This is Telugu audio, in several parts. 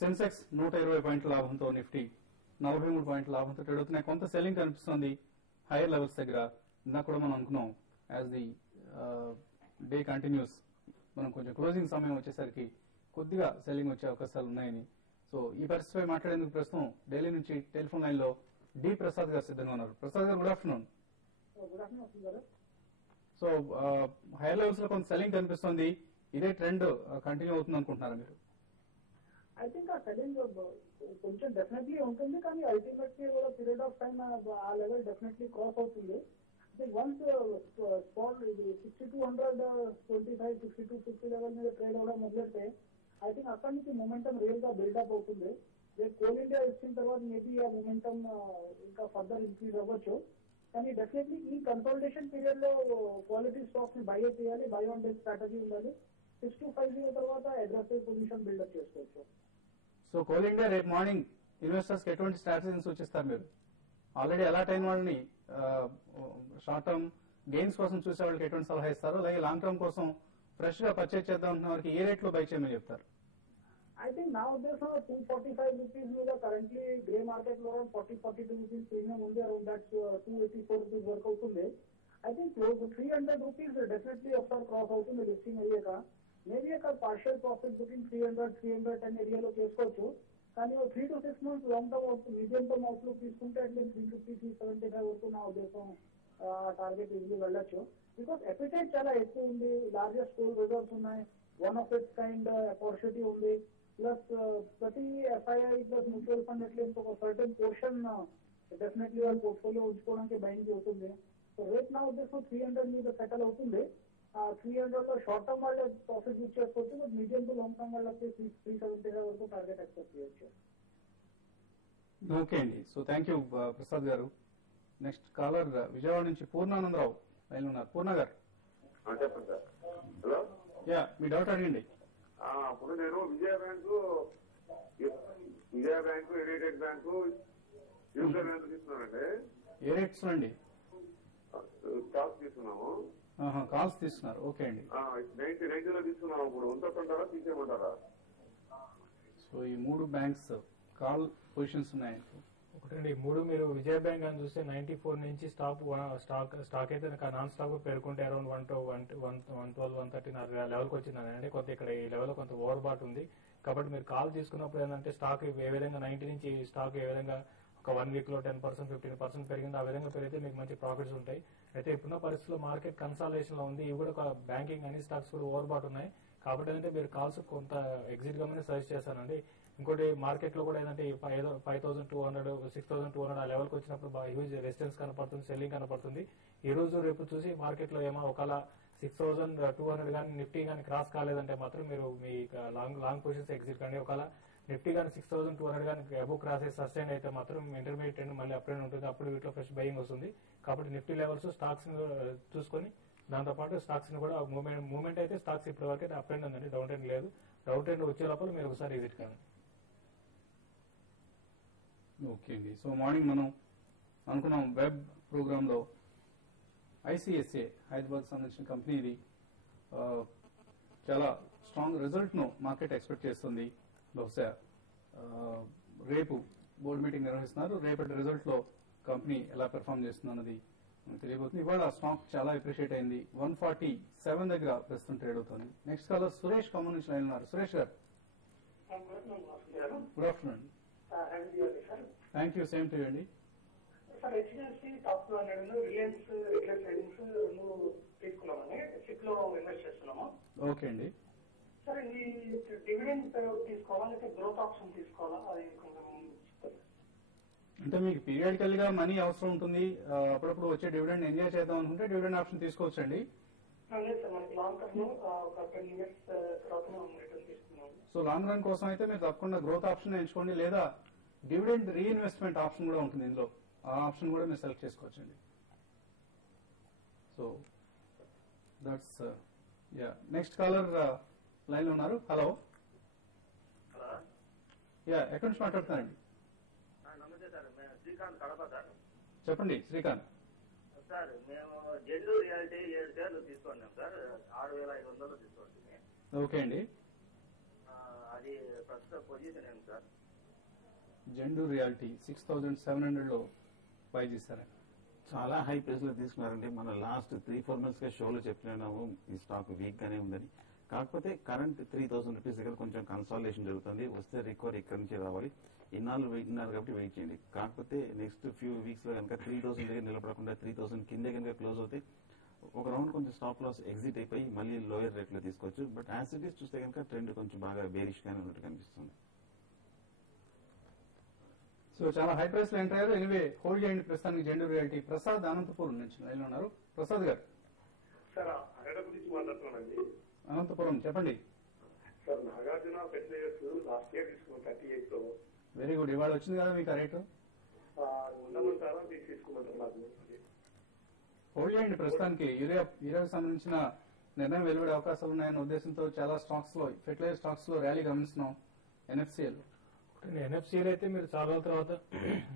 సెన్సెక్స్ 120 పాయింట్ల లాభంతో, నిఫ్టీ 43 పాయింట్ల లాభంతో ట్రేడ్ అవుతున్నాయి. కొంత సెల్లింగ్ కనిపిస్తుంది హైయర్ లెవెల్స్ దగ్గర. ఇందాక కూడా మనం అనుకున్నాం యాజ్ ది డే కంటిన్యూస్ మనం కొంచెం క్లోజింగ్ సమయం వచ్చేసరికి కొద్దిగా సెల్లింగ్ వచ్చే అవకాశాలు ఉన్నాయని. సో ఈ పరిస్థితిపై మాట్లాడేందుకు ప్రస్తుతం ఢిల్లీ నుంచి టెలిఫోన్ లైన్ లో డి ప్రసాద్ గారు సిద్ధంగా ఉన్నారు. ప్రసాద్ గారు, good afternoon. So higher levels లో కొంత సెల్లింగ్ కనిపిస్తుంది. ఇదే ట్రెండ్ కంటిన్యూ అవుతుంది అనుకుంటున్నారా మీరు? ఐ థింక్ ఆ సెల్లింగ్ కొంచెం డెఫినెట్లీ ఉంటుంది, కానీ అల్టిమేట్లీ కూడా పీరియడ్ ఆఫ్ టైం ఆ లెవెల్ డెఫినెట్లీ క్రాస్ అవుతుంది. వన్స్ స్పాట్ ఇది 6225 6250 లెవెల్ మీద ట్రేడ్ అవ్వడం మొదలెడితే ఐ థింక్ అక్కడి నుంచి మొమెంటం రియల్ గా బిల్డప్ అవుతుంది. రేపు కోల్ ఇండియా ఇచ్చిన తర్వాత మేబీ ఆ మొమెంటం ఇంకా ఫర్దర్ ఇంక్రీజ్ అవ్వచ్చు. కానీ డెఫినెట్లీ ఈ కన్సల్టేషన్ పీరియడ్ లో క్వాలిటీ స్టాక్స్ ని బై చేయాలి, బై ఆన్ డే స్ట్రాటజీ ఉండాలి. 6250 తర్వాత అగ్రెసివ్ పొజిషన్ బిల్డప్ చేసుకోవచ్చు. సో కోల్ ఇండియా రేపు మార్నింగ్ ఇన్వెస్టర్స్ కి ఎటువంటి స్ట్రాటజీని సూచిస్తారు మీరు? ఆల్రెడీ అలర్ట్ అయిన వాళ్ళని షార్ట్ టర్మ్ గెయిన్స్ కోసం చూసే వాళ్ళకి ఎటువంటి సలహా ఇస్తారు? అలాగే లాంగ్ టర్మ్ కోసం ఫ్రెష్ గా పర్చేజ్ చేద్దాం అనుకున్న వారికి ఏ రేట్ లో బై చేయమని చెప్తారు? ఐ థింక్ నా ఉద్దేశం 245 రూపీస్ మీద కరెంట్లీ గ్రే మార్కెట్ లో 40-42 రూపీస్ ప్రీమియం ఉంది. అరౌండ్ దాట్ 284 రూపీస్ వరకు అవుతుంది. I think close 300 rupees definitely ఒకసారి క్రాస్ అవుతుంది లిస్టింగ్ అయ్యాక. మేబీ అక్కడ పార్షియల్ ప్రాఫిట్ బుకింగ్ 300-310 ఏరియాలో చేసుకోవచ్చు. కానీ 3 to 6 months long term medium term outlook తీసుకుంటే అట్లీస్ట్ 350-375 వరకు నా ఉద్దేశం టార్గెట్ ఈజీ వెళ్ళొచ్చు. బికాస్ ఎపిటైట్ చాలా ఎక్కువ ఉంది, లార్జెస్ట్ కోల్ రిజర్వ్స్ ఉన్నాయి, one of it's kind opportunity ఉంది. ప్లస్ ప్రతి FII plus mutual fund at least ఒక సర్టెన్ పోర్షన్ డెఫినెట్లీ వాళ్ళ పోర్ట్ఫోలియో ఉంచుకోవడానికి బయింగ్ అవుతుంది. సో రేట్ నా ఉద్దేశం 300 మీద సెటిల్ అవుతుంది. 300 లో షార్ట్ టర్మ్ వాళ్ళ ప్రాఫిట్ యూజ్ చేసుకోవచ్చు, but medium to long term వాళ్ళకి 375 వరకు టార్గెట్ ఎక్స్పెక్ట్ చేయొచ్చు. ఓకే అండి. So thank you Prasad garu. Next caller Vijayawada నుంచి పూర్ణానందరావు లైన్ ఉన్నారు. పూర్ణ గారు, చెప్పండి సార్. హలో, యా మీ డౌట్ అడగండి. ఇప్పుడు నేను Vijaya bank, united bank, union bank తీసుకున్నానండి. ఏ రేట్స్ అండి? స్టాక్ తీసుకున్నాము. కాల్స్ తీసుకున్నారు. ఓకే అండి. 90 తీసుకున్నాము. ఇప్పుడు ఉంటుంటారా తీసేయమంటారా? సో ఈ 3 బ్యాంక్స్ కాల్ పొజిషన్స్ ఉన్నాయి. ఒకటండి 3 మీరు విజయ బ్యాంక్ అని చూస్తే 94 నుంచి స్టాక్ అయితే నాన్ స్టాక్ పేర్కొంటే అరౌండ్ 112-113 లెవెల్కి వచ్చిందండి. కొంత ఇక్కడ ఈ లెవెల్ కొంత ఓవర్ బాట్ ఉంది. కాబట్టి మీరు కాల్ తీసుకున్నప్పుడు ఏంటంటే స్టాక్ ఏ విధంగా 90 నుంచి స్టాక్ ఏ విధంగా ఒక 1 వీక్ లో 10%, 15% పెరిగింది. ఆ విధంగా పెరిగితే మీకు మంచి ప్రాఫిట్స్ ఉంటాయి. అయితే ఇప్పుడున్న పరిస్థితుల్లో మార్కెట్ కన్సాలిడేషన్ లో ఉంది. ఇవి కూడా ఒక బ్యాంకింగ్ అన్ని స్టాక్స్ కూడా ఓవర్ బాట్ ఉన్నాయి. కాబట్టి ఏంటంటే మీరు కాల్స్ కొంత ఎగ్జిట్ గానే సజెస్ట్ చేస్తానండి. ఇంకోటి మార్కెట్ లో కూడా ఏంటంటే 5200, 6200 ఆ లెవెల్కి వచ్చినప్పుడు బాగా హ్యూజ్ రెసిస్టెన్స్ కనపడుతుంది, సెల్లింగ్ కనపడుతుంది. ఈ రోజు రేపు చూసి మార్కెట్ లో ఏమో ఒకవేళ 6200 కానీ నిఫ్టీ కానీ క్రాస్ కాలేదంటే మాత్రం మీరు మీ లాంగ్ పొజిషన్స్ ఎగ్జిట్ కానీ, ఒకవేళ నిఫ్టీ కానీ 6200 కానీ అబోవ్ క్రాస్ అయ్యి సస్టైన్ అయితే మాత్రం ఇంటర్మీడియట్ ట్రెండ్ మళ్ళీ అప్రెండ్ ఉంటుంది. అప్పుడు వీటిలో ఫ్రెష్ బయింగ్ వస్తుంది. కాబట్టి నిఫ్టీ లెవెల్స్ స్టాక్స్ చూసుకొని దాంతోపాటు స్టాక్స్ ని కూడా మూవ్మెంట్ అయితే స్టాక్స్ ఇప్పటి వరకు అయితే అప్ ట్రెండ్ ఉందండి, డౌన్ ట్రెండ్ లేదు. డౌన్ ట్రెండ్ వచ్చే లోపల మీరు ఒకసారి విజిట్ కానీ. ఓకే అండి. సో మార్నింగ్ మనం అనుకున్నాం వెబ్ ప్రోగ్రామ్ లో ఐసిఎస్ఏ హైదరాబాద్ సంబంధించిన కంపెనీ ఇది చాలా స్ట్రాంగ్ రిజల్ట్ ను మార్కెట్ ఎక్స్పెక్ట్ చేస్తుంది. బహుశా రేపు బోర్డు మీటింగ్ నిర్వహిస్తున్నారు. రేపటి రిజల్ట్ లో కంపెనీ ఎలా పెర్ఫార్మ్ చేస్తుంది అన్నది తెలియబోతుంది. ఇవాళ స్టాక్ చాలా అప్రిషియేట్ అయింది. 147 దగ్గర ప్రస్తుతం ట్రేడ్ అవుతుంది. నెక్స్ట్ కాలర్ సురేష్ ఖమ్మం నుంచి లైన్ ఉన్నారు. సురేష్ గారు, good afternoon. Thank you. Same to you అండి. Sir HDFC top 200 Reliance regular tradings తీసుకున్నామని సిక్ లో ఇన్వెస్ట్ చేస్తున్నాము. ఓకే అండి. సార్ ఇది డివిడెండ్ తీసుకోవాలా లేకపోతే గ్రోత్ ఆప్షన్ తీసుకోవాలా? అది కొంచెం అంటే మీకు పీరియాడికల్ గా మనీ అవసరం ఉంటుంది, అప్పుడప్పుడు వచ్చే డివిడెండ్ ఎంజాయ్ చేద్దాం అనుకుంటే డివిడెండ్ ఆప్షన్ తీసుకోవచ్చండి. లేదు సార్, మనకి లాంగ్ టర్మ్ ఒక 10 years తర్వాత రిటర్న్ తీసుకున్నాం. సో లాంగ్ రన్ కోసం అయితే మీరు తప్పకుండా గ్రోత్ ఆప్షన్ ఎంచుకోండి, లేదా డివిడెండ్ రీఇన్వెస్ట్మెంట్ ఆప్షన్ కూడా ఉంటుంది ఇందులో. ఆ ఆప్షన్ కూడా మీరు సెలెక్ట్ చేసుకోవచ్చండి. So that's next caller line లో ఉన్నారు. హలో, ఎక్కడి నుంచి మాట్లాడుతున్నారండి? నమస్తే సార్, మేము శ్రీకాంత్ కడప సార్. చెప్పండి శ్రీకాంత్. సార్ మేము జెండు రియాలిటీ 7 షేర్లు తీసుకున్నాం సార్, 6500 తీసుకోండి. ఓకే అండి. అది ప్రస్తుతం పొజిషన్ ఏంటి సార్? జెండు రియాలిటీ 6,700 లో బై చేశారు. చాలా హై ప్రైస్ లో తీసుకున్నారండి. మన లాస్ట్ 3-4 మంత్స్ గా షోలో చెప్పినాము ఈ స్టాక్ వీక్ గానే ఉందని. కాకపోతే కరెంట్ 3,000 రూపీస్ దగ్గర కొంచెం కన్సాలిడేషన్ జరుగుతుంది. వస్తే రికవరీ ఇక్కడ నుంచి రావాలి. ఇన్నాళ్ళు వెయిట్న్నారు కాబట్టి వెయిట్ చేయండి. కాకపోతే నెక్స్ట్ ఫ్యూ వీక్స్ లో కనుక 3,000 దగ్గర నిలబడకుండా 3,000 కిందే కనుక క్లోజ్ అవుతే ఒక రౌండ్ కొంచెం స్టాప్ లాస్ ఎగ్జిట్ అయిపోయి మళ్ళీ లోయర్ రేట్ లో తీసుకోవచ్చు. బట్ యాజ్ ఇట్ ఈస్ చూస్తే కనుక ట్రెండ్ కొంచెం బాగా బేరిష్ గానే ఉన్నట్టు కనిపిస్తుంది. సో చాలా హై ప్రైస్ లో ఎంటర్ అయ్యారు. ఎనివే హోల్డ్ చేయండి ప్రస్తుతానికి జెండు రియాలిటీ. ప్రసాద్ అనంతపురం నుంచి లైన్ ఉన్నారు. ప్రసాద్ గారు. సార్ అరడ గురించి మాట్లాడుతున్నానండి. అనంతపురం చెప్పండి. Sir Nagarjuna fertilizers last year తీసుకున్నాం 38 లో. Very good. ఇవాళ వచ్చింది కదా మీకు రేటు. ఉండమంటారా మీరు తీసుకోమంటారా? నాకు హోల్డ్ చేయండి ప్రస్తుతానికి. యూరియాకు సంబంధించిన నిర్ణయం వెలువడే అవకాశాలు ఉన్నాయన్న ఉద్దేశంతో చాలా స్టాక్స్ లో ఫెర్టిలైజర్ స్టాక్స్ లో ర్యాలీ గమనిస్తున్నాం. ఎన్ఎఫ్సిఎల్ ఎన్ఎఫ్సిఎల్ అయితే మీరు చాలా రోజుల తర్వాత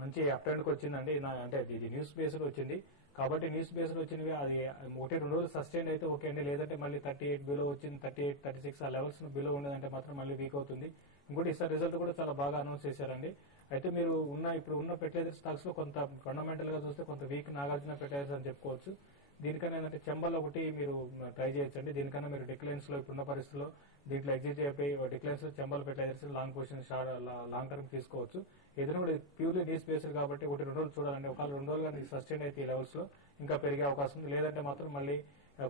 మంచి అప్ ట్రెండ్కి వచ్చిందండి. అంటే ఇది న్యూస్ బేస్డ్ వచ్చింది కాబట్టి న్యూస్ బేస్డ్ వచ్చినవి అది 1-2 రోజులు సస్టైన్ అయితే ఓకే అండి. లేదంటే మళ్ళీ 38 బిలో వచ్చింది, 38, 36 ఆ లెవెల్స్ బిలో ఉండదంటే మాత్రం మళ్ళీ వీక్ అవుతుంది. ఇంకోటి ఈసారి రిజల్ట్ కూడా చాలా బాగా అనౌన్స్ చేశారండి. అయితే మీరు ఇప్పుడు ఉన్న ఫెర్టిలైజర్ స్టాక్స్ లో కొంత ఫండమెంటల్ గా చూస్తే కొంత వీక్ నాగార్జున ఫెర్టిలైజర్స్ అని చెప్పుకోవచ్చు. దీనికన్నా ఏంటంటే చెంబల్ ఒకటి మీరు ట్రై చేయొచ్చండి. దీనికన్నా మీరు డిక్లైన్స్ లో ఇప్పుడున్న పరిస్థితుల్లో దీంట్లో ఎగ్జిట్ అయిపోయి డిక్లైన్స్ లో Chambal fertilizers long position long term తీసుకోవచ్చు. ఏదైనా కూడా ప్యూర్లీ నీస్ బేస్డ్ కాబట్టి 1-2 రోజులు చూడాలండి. ఒకవేళ 2 రోజులుగా మీకు సస్టైన్ అయితే ఈ లెవెల్స్ లో ఇంకా పెరిగే అవకాశం ఉంది. లేదంటే మాత్రం మళ్ళీ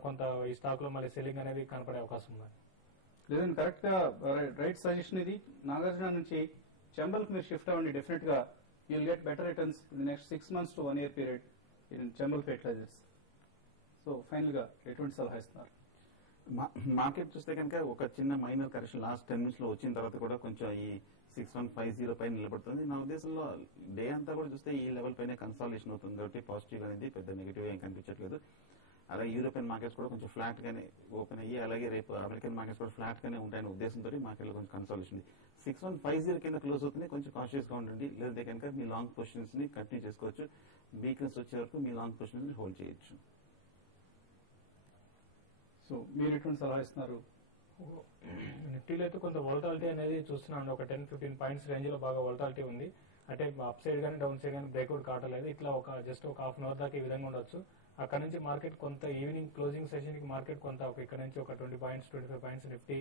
కొంత ఈ స్టాక్ లో మళ్ళీ సెల్లింగ్ అనేది కనపడే అవకాశం ఉంది. లేదండి కరెక్ట్ గా రైట్ సజెషన్ ఇది. నాగార్జున నుంచి చెంబల్ కి మీరు షిఫ్ట్ అవ్వండి. డెఫినెట్ గా you'll get better returns in next 6 months to 1 year period in Chambal fertilizers. So final గా ఎటువంటి సలహా ఇస్తున్నారు? మార్కెట్ చూస్తే కనుక ఒక చిన్న మైనర్ కరెక్షన్ లాస్ట్ 10 minutes లో వచ్చిన తర్వాత కూడా కొంచెం ఈ 6150 పైన నిలబడుతుంది. నా ఉద్దేశంలో డే అంతా కూడా చూస్తే ఈ లెవెల్ పైన కన్సాలిడేషన్ అవుతుంది కాబట్టి పాజిటివ్ అనేది పెద్ద నెగిటివ్ ఏం కనిపించట్లేదు. అలాగే యూరోపియన్ మార్కెట్స్ కూడా కొంచెం ఫ్లాట్ గానే ఓపెన్ అయ్యి అలాగే రేపు అమెరికన్ మార్కెట్స్ కూడా ఫ్లాట్ గానే ఉంటాయనే ఉద్దేశంతో మార్కెట్ లో కొంచెం కన్సాలిడేషన్ ఉంది. 6150 కింద క్లోజ్ అవుతుంది. కొంచెం కాన్షియస్ గా ఉండండి. లేదంటే కనుక మీ లాంగ్ పొజిషన్స్ ని కంటిన్యూ చేసుకోవచ్చు. వీక్నెస్ వచ్చే వరకు మీ లాంగ్ పొజిషన్స్ ని హోల్డ్ చేయొచ్చు. సో మీరు ఎటువంటి సలహా ఇస్తున్నారు? నిఫ్టీలో అయితే కొంత వోల్టాలిటీ అనేది చూస్తున్నాను. ఒక 10-15 పాయింట్స్ రేంజ్ లో బాగా వోల్టాలిటీ ఉంది. అంటే అప్ సైడ్ కానీ డౌన్ సైడ్ కానీ బ్రేక్అవుట్ కావట్లేదు. ఇట్లా జస్ట్ ఒక హాఫ్ అన్ అవర్ దాకా ఈ విధంగా ఉండొచ్చు. అక్కడ నుంచి మార్కెట్ కొంత ఈవినింగ్ క్లోజింగ్ సెషన్ కి మార్కెట్ కొంత ఇక్కడ నుంచి ఒక 20 పాయింట్స్ 25 పాయింట్స్ నిఫ్టీ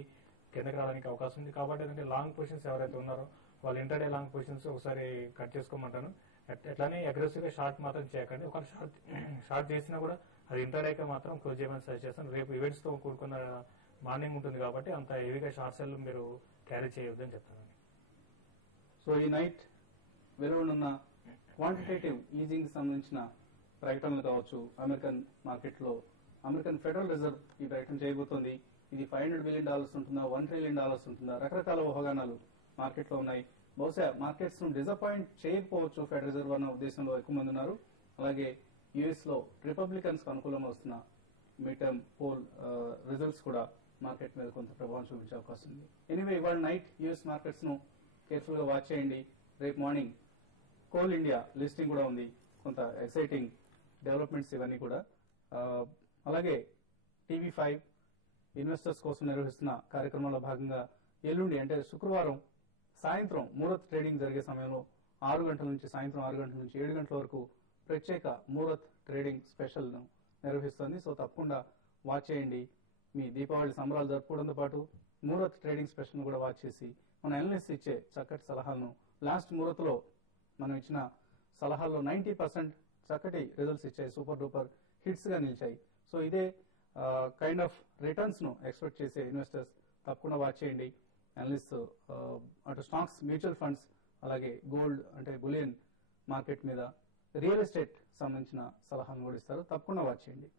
కిందకి రావడానికి అవకాశం ఉంది. కాబట్టి ఏంటంటే లాంగ్ పొజిషన్స్ ఎవరైతే ఉన్నారో వాళ్ళు ఇంటర్డే లాంగ్ పొజిషన్స్ ఒకసారి కట్ చేసుకోమంటాను. ఎట్లానే అగ్రెసివ్ గా షార్ట్ మాత్రం చేయకండి. ఒక షార్ట్ చేసినా కూడా అది ఇంటర్డేకి మాత్రం క్లోజ్ చేయమని సజెస్ట్ చేస్తాను. రేపు ఈవెంట్స్ తో కూడుకున్న మార్నింగ్ ఉంటుంది కాబట్టి అంత హెవీగా షార్ట్ సెల్ మీరు క్యారీ చేయొద్దని చెప్తాను. సో ఈ నైట్ వెలువడున్న క్వాంటిటేటివ్ ఈజింగ్ సంబంధించిన ప్రకటనలు కావచ్చు. అమెరికన్ మార్కెట్ లో అమెరికన్ ఫెడరల్ రిజర్వ్ ఈ ప్రకటన చేయబోతోంది. ఇది $500 billion ఉంటుందా, $1 trillion ఉంటుందా, రకరకాల ఊహాగానాలు మార్కెట్ లో ఉన్నాయి. బహుశా మార్కెట్స్ ను డిసప్పాయింట్ చేయకపోవచ్చు ఫెడరల్ రిజర్వ్ అన్న ఉద్దేశంలో ఎక్కువ మంది ఉన్నారు. అలాగే యుఎస్ లో రిపబ్లికన్స్ కు అనుకూలంగా వస్తున్న మిడ్ టర్మ్ పోల్ రిజల్ట్స్ కూడా మార్కెట్ మీద కొంత ప్రభావం చూపించే అవకాశం ఉంది. ఎనీవే ఇవాళ నైట్ యుఎస్ మార్కెట్స్ ను కేర్ఫుల్ గా వాచ్ చేయండి. రేపు మార్నింగ్ కోల్ ఇండియా లిస్టింగ్ కూడా ఉంది. కొంత ఎక్సైటింగ్ డెవలప్మెంట్స్ ఇవన్నీ కూడా. అలాగే TV5 ఇన్వెస్టర్స్ కోసం నిర్వహిస్తున్న కార్యక్రమంలో భాగంగా ఎల్లుండి అంటే శుక్రవారం సాయంత్రం ముహూర్త్ ట్రేడింగ్ జరిగే సమయంలో 6 గంటల నుంచి సాయంత్రం 6 గంటల నుంచి 7 గంటల వరకు ప్రత్యేక ముహూర్త్ ట్రేడింగ్ స్పెషల్ ను నిర్వహిస్తోంది. సో తప్పకుండా వాచ్ చేయండి. మీ దీపావళి సంబరాలు జరుపుకోవడంతో పాటు ముహూర్త్ ట్రేడింగ్ స్పెషల్ ను కూడా వాచ్ చేసి మన అనలిస్ట్ ఇచ్చే చక్కటి సలహాలను లాస్ట్ ముహూర్త్ లో మనం ఇచ్చిన సలహాల్లో 90% చక్కటి రిజల్ట్స్ ఇచ్చాయి. సూపర్ డూపర్ హిట్స్ గా నిలిచాయి. సో ఇదే కైండ్ ఆఫ్ రిటర్న్స్ ను ఎక్స్పెక్ట్ చేసే ఇన్వెస్టర్స్ తప్పకుండా వాచ్ చేయండి. అనలిస్ట్ అటు స్టాక్స్, మ్యూచువల్ ఫండ్స్, అలాగే గోల్డ్ అంటే బులియన్ మార్కెట్ మీద రియల్ ఎస్టేట్ సంబంధించిన సలహాను కూడా ఇస్తారు. తప్పకుండా వాచ్ చేయండి.